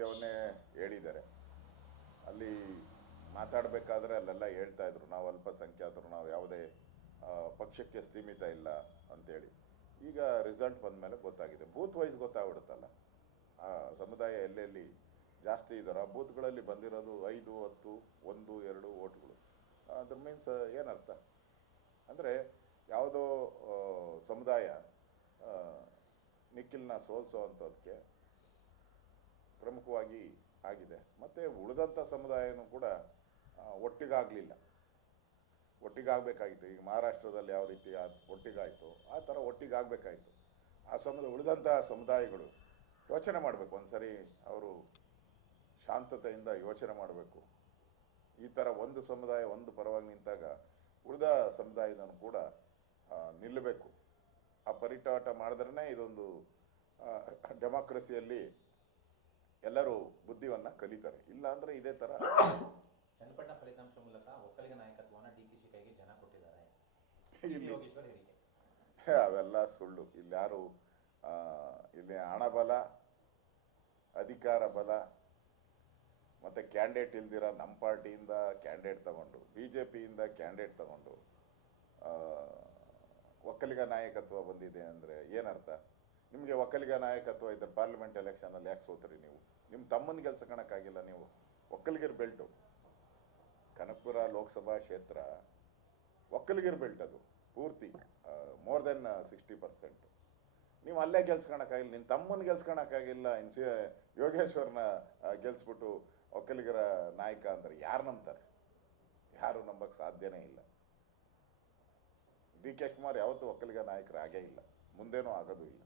ಸತ್ಯವನ್ನೇ ಹೇಳಿದ್ದಾರೆ. ಅಲ್ಲಿ ಮಾತಾಡಬೇಕಾದ್ರೆ ಅಲ್ಲೆಲ್ಲ ಹೇಳ್ತಾ ಇದ್ರು, ನಾವು ಅಲ್ಪಸಂಖ್ಯಾತರು, ನಾವು ಯಾವುದೇ ಪಕ್ಷಕ್ಕೆ ಸೀಮಿತ ಇಲ್ಲ ಅಂತೇಳಿ. ಈಗ ರಿಸಲ್ಟ್ ಬಂದ ಮೇಲೆ ಗೊತ್ತಾಗಿದೆ. ಬೂತ್ ವೈಸ್ ಗೊತ್ತಾಗ್ಬಿಡುತ್ತಲ್ಲ. ಆ, ಸಮುದಾಯ ಎಲ್ಲೆಲ್ಲಿ ಜಾಸ್ತಿ ಇದ್ದಾರೋ ಆ ಬೂತ್ಗಳಲ್ಲಿ ಬಂದಿರೋದು ಐದು, ಹತ್ತು, ಒಂದು, ಎರಡು ಓಟ್ಗಳು ಅದ್ರ ಮೀನ್ಸ್ ಏನರ್ಥ? ಅಂದರೆ ಯಾವುದೋ ಸಮುದಾಯ ನಿಖಿಲ್ನ ಸೋಲ್ಸೋ ಅಂಥದ್ದಕ್ಕೆ ಪ್ರಮುಖವಾಗಿ ಆಗಿದೆ. ಮತ್ತು ಉಳಿದಂಥ ಸಮುದಾಯನೂ ಕೂಡ ಒಟ್ಟಿಗಾಗಲಿಲ್ಲ. ಒಟ್ಟಿಗಾಗಬೇಕಾಗಿತ್ತು. ಈಗ ಮಹಾರಾಷ್ಟ್ರದಲ್ಲಿ ಯಾವ ರೀತಿ ಒಟ್ಟಿಗಾಯಿತು, ಆ ಥರ ಒಟ್ಟಿಗಾಗಬೇಕಾಯಿತು. ಆ ಸಮುದಾಯ ಉಳಿದಂಥ ಸಮುದಾಯಗಳು ಯೋಚನೆ ಮಾಡಬೇಕು. ಒಂದ್ಸರಿ ಅವರು ಶಾಂತತೆಯಿಂದ ಯೋಚನೆ ಮಾಡಬೇಕು. ಈ ಥರ ಒಂದು ಸಮುದಾಯ, ಒಂದು ಪರವಾಗಿ ನಿಂತಾಗ ಉಳಿದ ಸಮುದಾಯದನ್ನು ಕೂಡ ನಿಲ್ಲಬೇಕು. ಆ ಪರಿಟಾಟ ಮಾಡಿದ್ರೇ ಇದೊಂದು ಡೆಮಾಕ್ರಸಿಯಲ್ಲಿ ಎಲ್ಲರೂ ಬುದ್ಧಿವನ್ನು ಕಲಿತಾರೆ. ಇಲ್ಲ ಅಂದ್ರೆ ಇದೇ ಥರ ಚನ್ನಪಟ್ಟಣ ಫಲಿತಾಂಶ ಮೂಲಕ ಒಕ್ಕಲಿಗ ನಾಯಕತ್ವವನ್ನು ಡಿ ಕೆ ಶಿ ಕೈಗೆ ಜನ ಕೊಟ್ಟಿದ್ದಾರೆ. ಇಲ್ಲಿ ಅವೆಲ್ಲ ಸುಳ್ಳು. ಇಲ್ಲಿ ಯಾರು ಇಲ್ಲಿ ಹಣಬಲ ಅಧಿಕಾರ ಬಲ ಮತ್ತು ಕ್ಯಾಂಡಿಡೇಟ್ ಇಲ್ದಿರ ನಮ್ಮ ಪಾರ್ಟಿಯಿಂದ ಕ್ಯಾಂಡಿಡೇಟ್ ತಗೊಂಡು ಬಿ ಜೆ ಪಿಯಿಂದ ಕ್ಯಾಂಡಿಡೇಟ್ ತಗೊಂಡು ಒಕ್ಕಲಿಗ ನಾಯಕತ್ವ ಬಂದಿದೆ ಅಂದರೆ ಏನರ್ಥ? ನಿಮಗೆ ಒಕ್ಕಲಿಗ ನಾಯಕತ್ವ ಇದ್ದರೆ ಪಾರ್ಲಿಮೆಂಟ್ ಎಲೆಕ್ಷನಲ್ಲಿ ಯಾಕೆ ಸೋತ್ರಿ ನೀವು? ನಿಮ್ಮ ತಮ್ಮನ ಗೆಲ್ಸಕ್ಕಾಗಿಲ್ಲ ನೀವು. ಒಕ್ಕಲಿಗರ ಬೆಲ್ಟು. ಕನಕಪುರ ಲೋಕಸಭಾ ಕ್ಷೇತ್ರ ಒಕ್ಕಲಿಗರ ಬೆಲ್ಟ್ ಅದು, ಪೂರ್ತಿ ಮೋರ್ ದೆನ್ ಸಿಕ್ಸ್ಟಿ ಪರ್ಸೆಂಟ್ ನೀವು ಅಲ್ಲೇ ಗೆಲ್ಸ್ಕೊಳಕ್ಕಾಗಿಲ್ಲ ನಿನ್ನ ತಮ್ಮನ ಗೆಲ್ಸ್ಕೊಳಕ್ಕಾಗಿಲ್ಲ ಇನ್ ಸಿ ಯೋಗೇಶ್ವರ್ನ ಗೆಲ್ಸ್ಬಿಟ್ಟು ಒಕ್ಕಲಿಗರ ನಾಯಕ ಅಂದ್ರೆ ಯಾರು ನಂಬ್ತಾರೆ? ಯಾರು ನಂಬಕ್ಕೆ ಸಾಧ್ಯನೇ ಇಲ್ಲ. ಡಿ ಕೆ ಕುಮಾರ್ ಯಾವತ್ತೂ ಒಕ್ಕಲಿಗ ನಾಯಕರಾಗೇ ಇಲ್ಲ. ಮುಂದೇನೂ ಆಗೋದು ಇಲ್ಲ.